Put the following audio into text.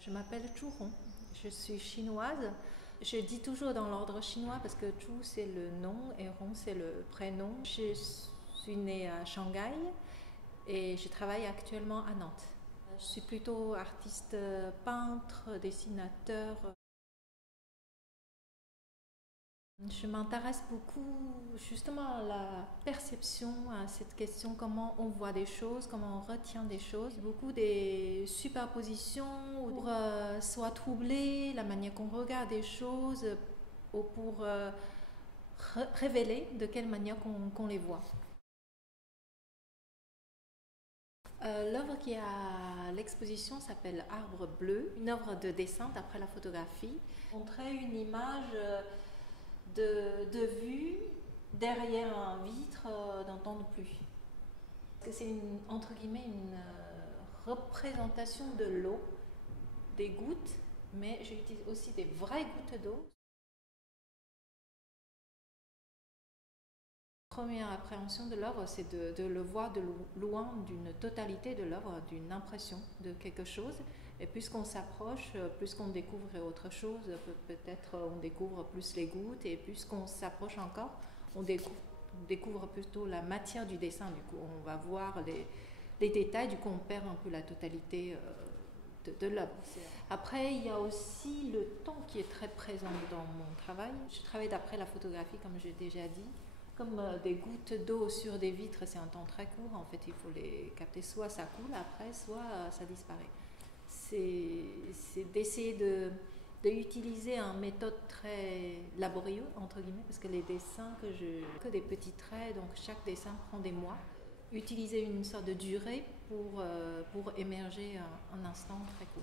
Je m'appelle Zhu Hong, je suis chinoise. Je dis toujours dans l'ordre chinois parce que Zhu c'est le nom et Hong c'est le prénom. Je suis née à Shanghai et je travaille actuellement à Nantes. Je suis plutôt artiste peintre, dessinateur. Je m'intéresse beaucoup justement à la perception, à cette question comment on voit des choses, comment on retient des choses. Beaucoup des superpositions pour soit troubler la manière qu'on regarde des choses ou pour révéler de quelle manière qu'on les voit. L'œuvre qui est à l'exposition s'appelle Arbre bleu, une œuvre de dessin d'après la photographie. Montrer une image de vue derrière un vitre d'un temps de pluie. C'est entre guillemets une représentation de l'eau, des gouttes, mais j'utilise aussi des vraies gouttes d'eau. La première appréhension de l'œuvre, c'est de le voir de loin, d'une totalité de l'œuvre, d'une impression de quelque chose. Et puisqu'on s'approche, plus qu'on découvre autre chose, peut-être on découvre plus les gouttes, et puisqu'on s'approche encore, on découvre plutôt la matière du dessin. Du coup, on va voir les détails, du coup, on perd un peu la totalité de l'œuvre. Après, il y a aussi le temps qui est très présent dans mon travail. Je travaille d'après la photographie, comme j'ai déjà dit. Comme des gouttes d'eau sur des vitres, c'est un temps très court. En fait, il faut les capter. Soit ça coule après, soit ça disparaît. C'est d'essayer d'utiliser une méthode très laborieuse, entre guillemets, parce que les dessins que des petits traits, donc chaque dessin prend des mois. Utiliser une sorte de durée pour émerger un instant très court.